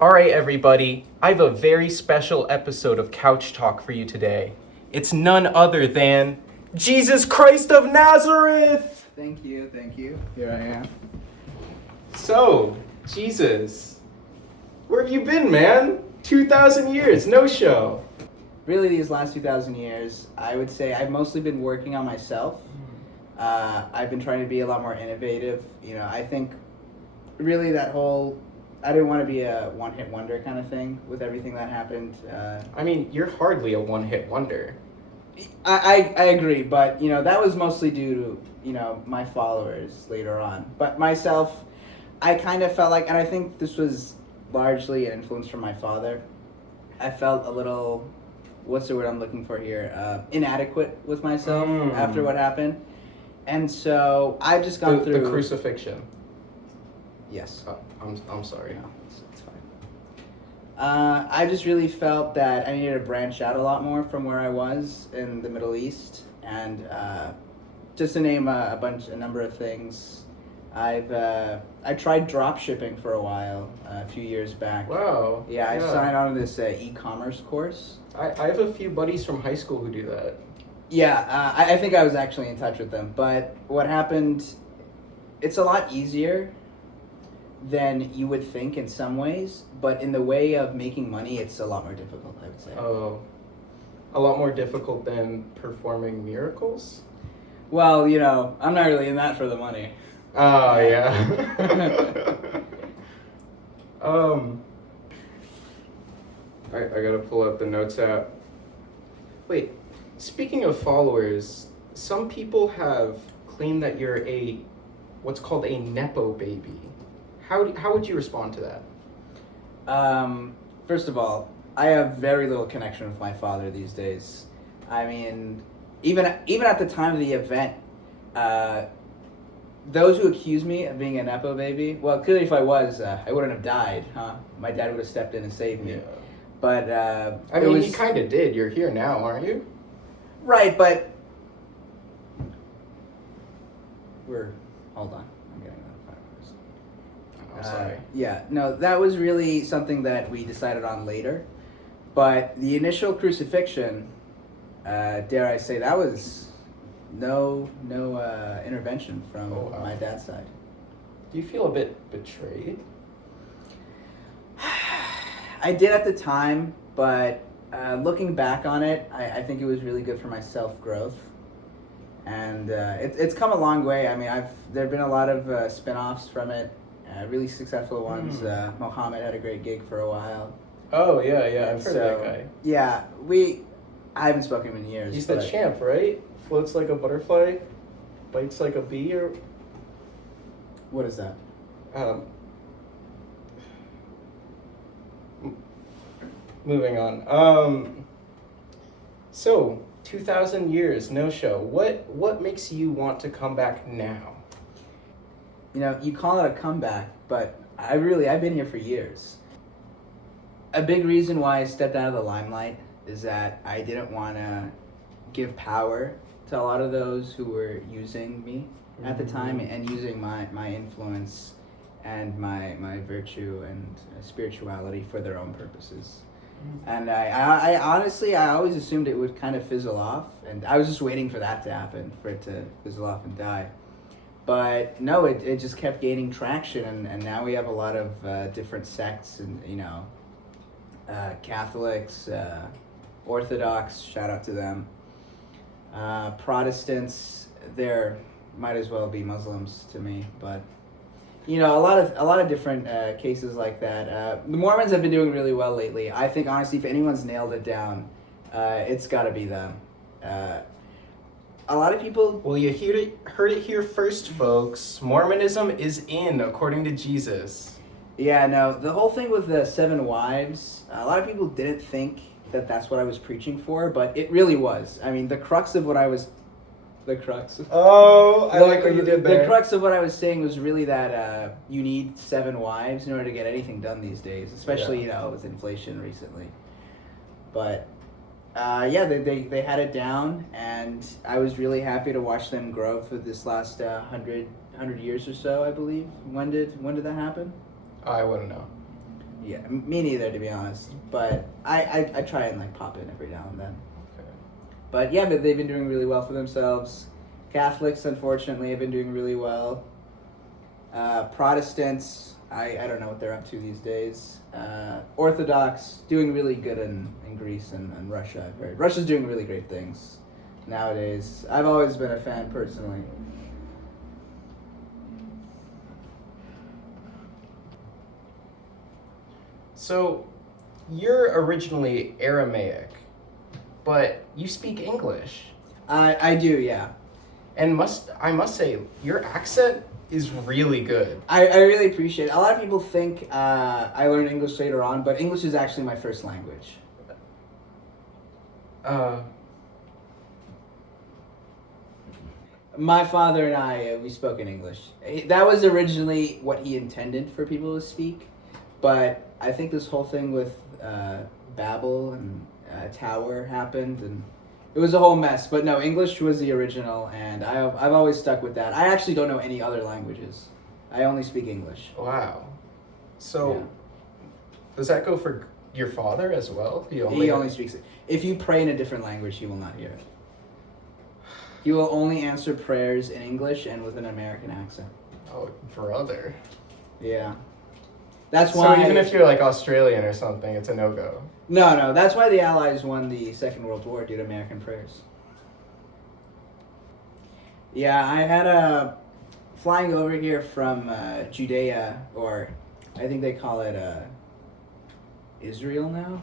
All right, everybody, I have a very special episode of Couch Talk for you today. It's none other than Jesus Christ of Nazareth! Thank you. Here I am. So, Jesus, where have you been, man? 2,000 years, no show. Really, these last 2,000 years, I would say I've mostly been working on myself. I've been trying to be a lot more innovative. I think really I didn't want to be a one-hit wonder kind of thing with everything that happened. I mean, you're hardly a one-hit wonder. I agree, but that was mostly due to my followers later on. But myself, I kind of felt like, and I think this was largely an influence from my father. I felt a little, what's the word I'm looking for here? Inadequate with myself after what happened, and so I've just gone through the crucifixion. Yes. I'm sorry. No, it's fine. I just really felt that I needed to branch out a lot more from where I was in the Middle East, and just to name a number of things, I tried drop shipping for a while a few years back. Wow. Yeah, I signed on to this e-commerce course. I have a few buddies from high school who do that. Yeah, I think I was actually in touch with them, but what happened, it's a lot easier than you would think in some ways, but in the way of making money, it's a lot more difficult, I would say. Oh, a lot more difficult than performing miracles? Well, I'm not really in that for the money. Oh, yeah. I gotta pull up the notes app. Wait, speaking of followers, some people have claimed that you're what's called a Nepo baby. How would you respond to that? First of all, I have very little connection with my father these days. I mean, even at the time of the event, those who accuse me of being a Nepo baby, well, clearly if I was, I wouldn't have died, huh? My dad would have stepped in and saved me. Yeah. But I mean, you kind of did. You're here now, aren't you? Right, but hold on. I'm getting I'm sorry. Yeah, no, that was really something that we decided on later. But the initial crucifixion, dare I say, that was no intervention from my dad's side. Do you feel a bit betrayed? I did at the time, but looking back on it, I think it was really good for my self-growth. And it's come a long way. I mean, there have been a lot of spin-offs from it. Really successful ones. Mohammed had a great gig for a while. Oh, yeah, I've heard of that guy. Yeah, I haven't spoken to him in years. He's the champ, right? Floats like a butterfly, bites like a bee, or... What is that? Moving on. So, 2,000 years, no show. What makes you want to come back now? You call it a comeback, but I've been here for years. A big reason why I stepped out of the limelight is that I didn't want to give power to a lot of those who were using me at the time and using my influence and my virtue and spirituality for their own purposes. And I honestly, I always assumed it would kind of fizzle off, and I was just waiting for that to happen, for it to fizzle off and die. But no, it just kept gaining traction, and now we have a lot of different sects, and Catholics, Orthodox, shout out to them. Protestants, there might as well be Muslims to me, but a lot of different cases like that. The Mormons have been doing really well lately. I think honestly, if anyone's nailed it down, it's got to be them. A lot of people. Well, you heard it here first, folks. Mormonism is in, according to Jesus. Yeah, no, the whole thing with the 7 wives, a lot of people didn't think that that's what I was preaching for, but it really was. I mean, the crux of what I was... The crux. Oh, I like what you did there. The crux of what I was saying was really that you need 7 wives in order to get anything done these days, especially, with inflation recently. But... they had it down, and I was really happy to watch them grow for this last 100 years or so, I believe. When did that happen? I wouldn't know. Yeah, me neither, to be honest. But I try and like pop in every now and then. Okay. But yeah, but they've been doing really well for themselves. Catholics, unfortunately, have been doing really well. Protestants, I don't know what they're up to these days. Orthodox, doing really good in Greece and Russia, I've heard. Russia's doing really great things nowadays. I've always been a fan personally. So, you're originally Aramaic, but you speak English. I do, yeah. And I must say, your accent is really good. I really appreciate it. A lot of people think I learned English later on, but English is actually my first language. My father and I, we spoke in English. That was originally what he intended for people to speak, but I think this whole thing with Babel and Tower happened, and it was a whole mess. But no, English was the original, and I've always stuck with that. I actually don't know any other languages. I only speak English. Wow. So, Yeah. does that go for your father as well? He only speaks it. If you pray in a different language, he will not hear it. He will only answer prayers in English and with an American accent. Oh, brother. Yeah. That's why. So even if you're like Australian or something, it's a no-go. No, that's why the Allies won the Second World War, due to American prayers. Yeah, I had flying over here from Judea, or I think they call it Israel now.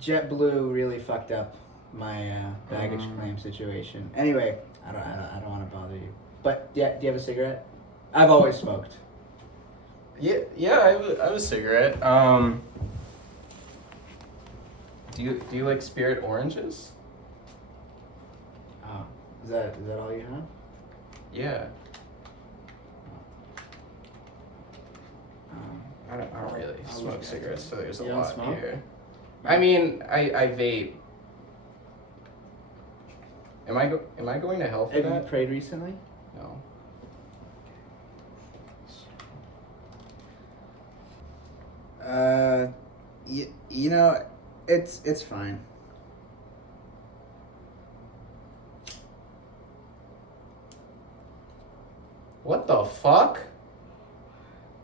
JetBlue really fucked up my baggage claim situation. Anyway, I don't want to bother you. But do you have a cigarette? I've always smoked. Yeah, I have a cigarette. Do you like Spirit oranges? Oh, is that all you have? Yeah. Um, I don't really I'll smoke look at cigarettes, it. so there's a You don't lot smoke? here. I mean, I vape. Am I going to hell for Have you that? prayed recently? No. You know, it's fine. What the fuck?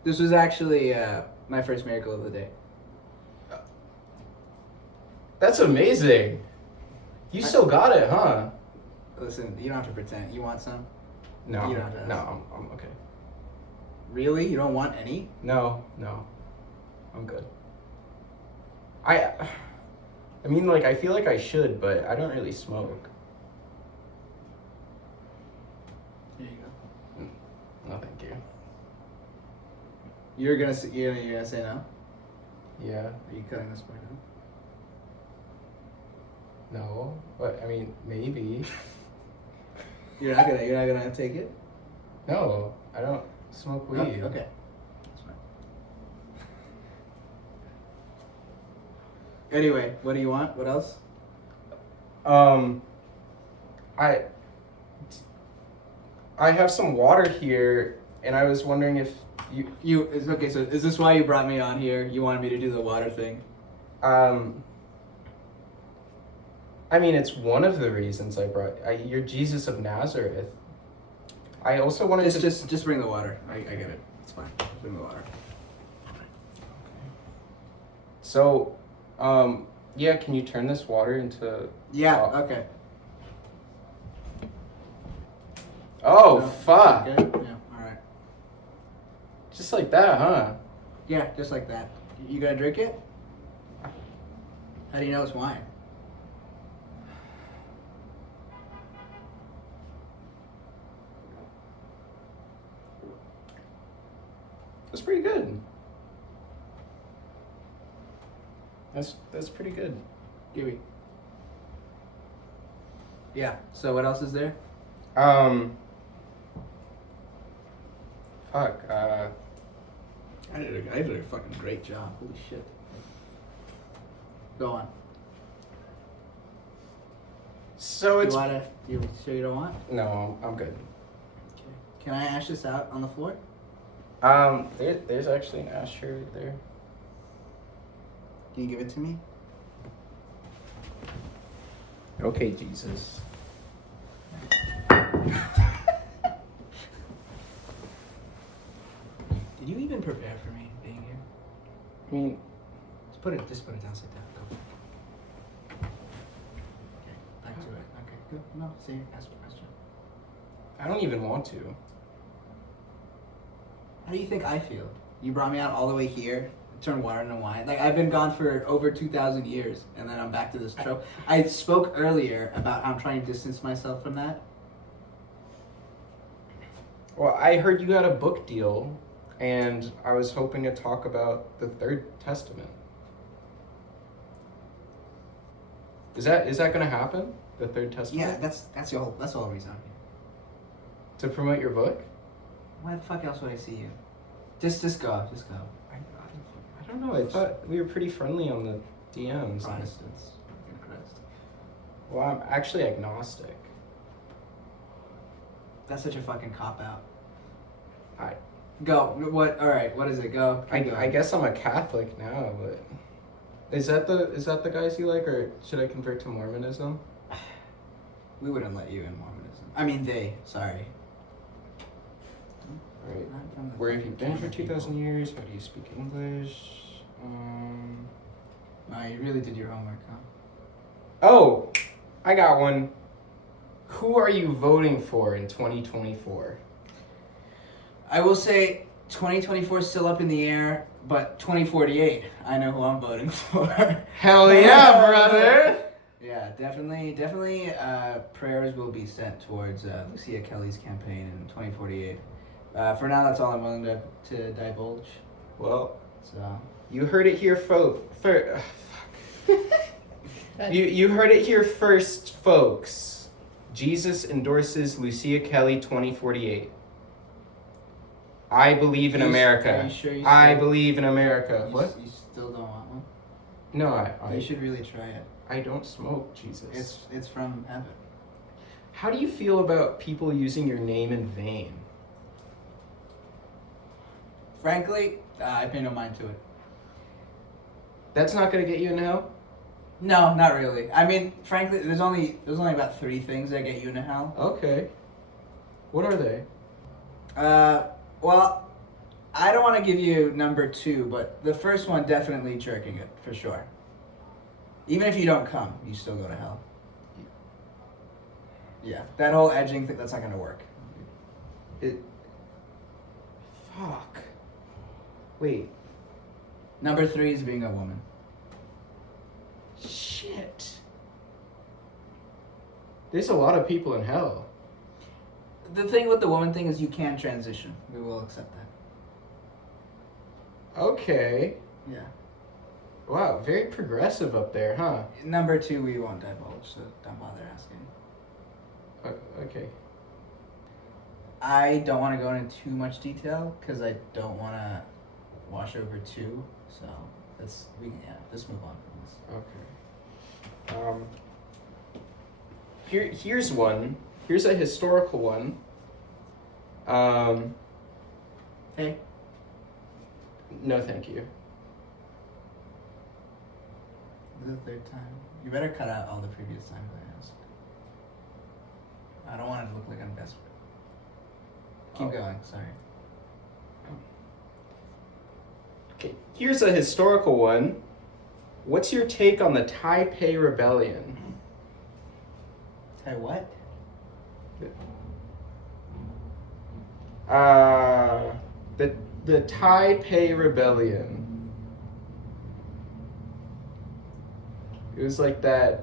This was actually my first miracle of the day. That's amazing. You still got it, huh? Listen, you don't have to pretend. You want some? No. You don't have to No, ask. I'm okay. Really? You don't want any? No. I'm good. I mean, like, I feel like I should, but I don't really smoke. Here you go. No, thank you. You're gonna say no? Yeah. Are you cutting this part out? No. But, I mean, maybe. You're not gonna take it? No, I don't smoke weed. Okay. That's fine. Anyway, what do you want? What else? I have some water here, and I was wondering if Okay, so is this why you brought me on here? You wanted me to do the water thing? I mean, it's one of the reasons you're Jesus of Nazareth. I also wanted to... Just bring the water. I get it. It's fine. Just bring the water. So, yeah, can you turn this water into... Yeah, Oh. okay. Oh, No, fuck. Okay? Yeah, alright. Just like that, huh? Yeah, just like that. You gonna drink it? How do you know it's wine? That's pretty good. That's pretty good. Give Yeah, so what else is there? Fuck, I did a fucking great job. Holy shit. Go on. so it's... You sure you don't want? No, I'm good. Okay. Can I ash this out on the floor? There's actually an ashtray right there. Can you give it to me? Okay, Jesus. Did you even prepare for me being here? I mean, Just put it down, sit down. Go. Okay, back to it. Okay, good. No, say, ask a question. I don't even want to. How do you think I feel? You brought me out all the way here, turned water into wine. Like, I've been gone for over 2,000 years, and then I'm back to this trope. I spoke earlier about how I'm trying to distance myself from that. Well, I heard you got a book deal, and I was hoping to talk about the Third Testament. Is that gonna happen? The Third Testament? Yeah, that's the whole reason I'm here. To promote your book? Why the fuck else would I see you? Just go. I don't know. I thought we were pretty friendly on the DMs. Protestants. Fucking Christ. Well, I'm actually agnostic. That's such a fucking cop out. I Go. What? All right. What is it? Go. I Keep going. I guess I'm a Catholic now, but is that the guys you like, or should I convert to Mormonism? We wouldn't let you in Mormonism. I mean, they. Sorry. Right. Not from the Where have you fucking been for camera 2,000 people. years? How do you speak English? Wow, you really did your homework, huh? Oh, I got one. Who are you voting for in 2024? I will say 2024 is still up in the air, but 2048, I know who I'm voting for. Hell yeah, brother! Yeah, definitely. Prayers will be sent towards Lucia Kelly's campaign in 2048. For now, that's all I'm willing to divulge. Well, So you heard it here, You heard it here first, folks. Jesus endorses Lucia Kelly 2048. I believe in America. Are you sure you I still- believe in America. you, What? You still don't want one? No, You should really try it. I don't smoke, Jesus. It's from heaven. How do you feel about people using your name in vain? Frankly, I pay no mind to it. That's not gonna get you in hell? No, not really. I mean, frankly, there's only about 3 things that get you into hell. Okay. What are they? Well, I don't want to give you number 2, but the first one, definitely jerking it, for sure. Even if you don't come, you still go to hell. Yeah, that whole edging thing, that's not gonna work. Fuck. Wait. Number 3 is being a woman. Shit. There's a lot of people in hell. The thing with the woman thing is you can transition. We will accept that. Okay. Yeah. Wow, very progressive up there, huh? Number 2, we won't divulge, so don't bother asking. Okay. I don't want to go into too much detail because I don't want to wash over 2. So let's move on from this. Okay. Here's one. Here's a historical one. Hey, No, thank you. this is the 3rd time. You better cut out all the previous times I asked. I don't want it to look like I'm desperate. Keep Oh. going. Sorry. Okay, here's a historical one. What's your take on the Taipei Rebellion? Hey, what? The Taipei Rebellion. It was like that.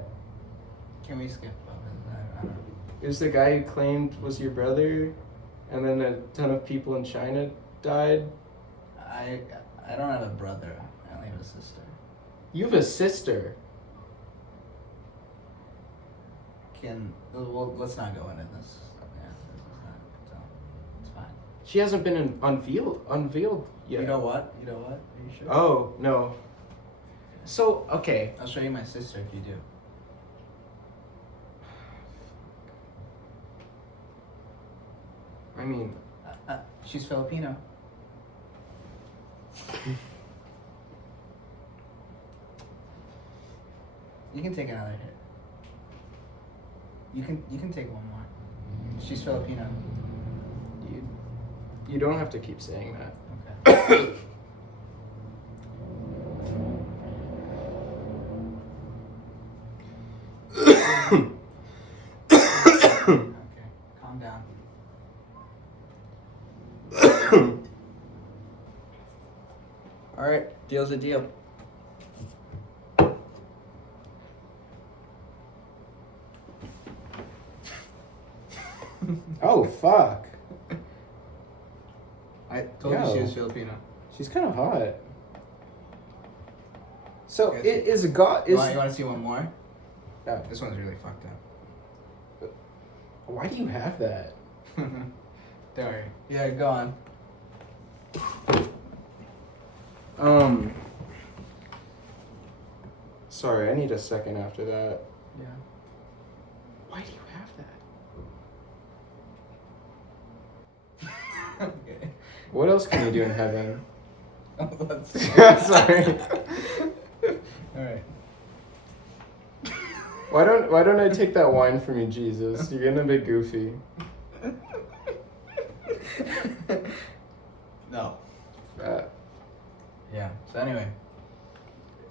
Can we skip over that? I don't know. It was the guy who claimed was your brother, and then a ton of people in China died. I don't have a brother. I only have a sister. You have a sister. Well, let's not go into this. Yeah, so it's fine. She hasn't been unveiled yet. You know what? Are you sure? Oh no. So okay. I'll show you my sister if you do. I mean, She's Filipino. You can take another hit. You can take one more. She's Filipino. You don't have to keep saying that. Okay. Okay. Calm down. All right. Deal's a deal. Oh fuck. I told you she Yo. was Filipino. She's kind of hot. So Yes. it is God You is. want to see one more? Oh, This one's really fucked up. why do you have that? Don't worry. Yeah, go on. Sorry, I need a second after that. Yeah. Why do you have that? Okay. What else can you do in heaven? Sorry. Sorry. All right. Why don't I take that wine from you, Jesus? You're getting a bit goofy. No. Uh, Yeah. So anyway,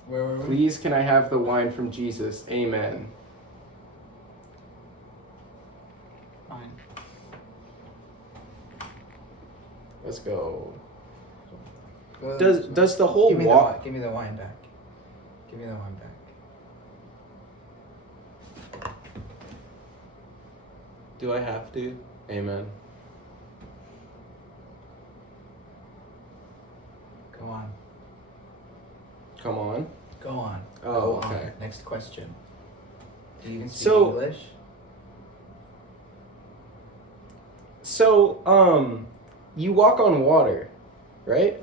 where were we? please, can I have the wine from Jesus? Amen. Fine. Let's go. Go Does the whole give me walk? give me the wine back. Give me the wine back. Do I have to? Amen. Go on. Come on. Go on. Oh, Go okay. On. Next question. Do you even speak So- English? So, you walk on water, right?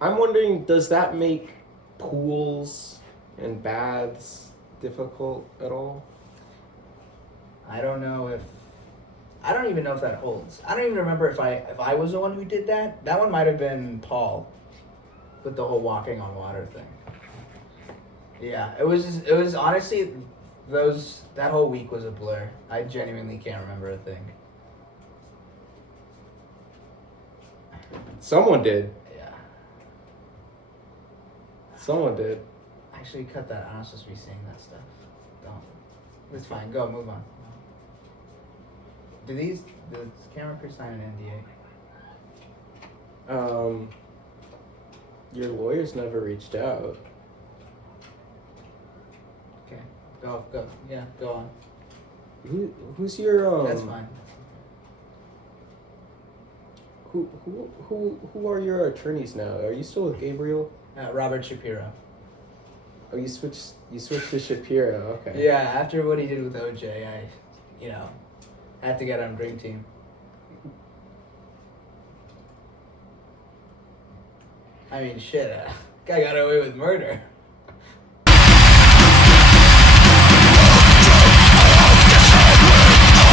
I'm wondering, does that make pools and baths difficult at all? I don't know if. I don't even know if that holds. I don't even remember if I was the one who did that. That one might have been Paul, with the whole walking on water thing. Yeah, it was honestly that whole week was a blur. I genuinely can't remember a thing. Someone did. Yeah. Someone did. Actually, cut that. I'm not supposed to be saying that stuff. Don't. It's fine. Go. Move on. Does camera crew sign an NDA? Your lawyers never reached out. Okay. Go. Yeah. Go on. Who's your That's fine. Who are your attorneys now? Are you still with Gabriel? Robert Shapiro. Oh, you switched to Shapiro. Okay. Yeah. After what he did with OJ, I had to get on Dream Team. I mean, shit. Guy got away with murder.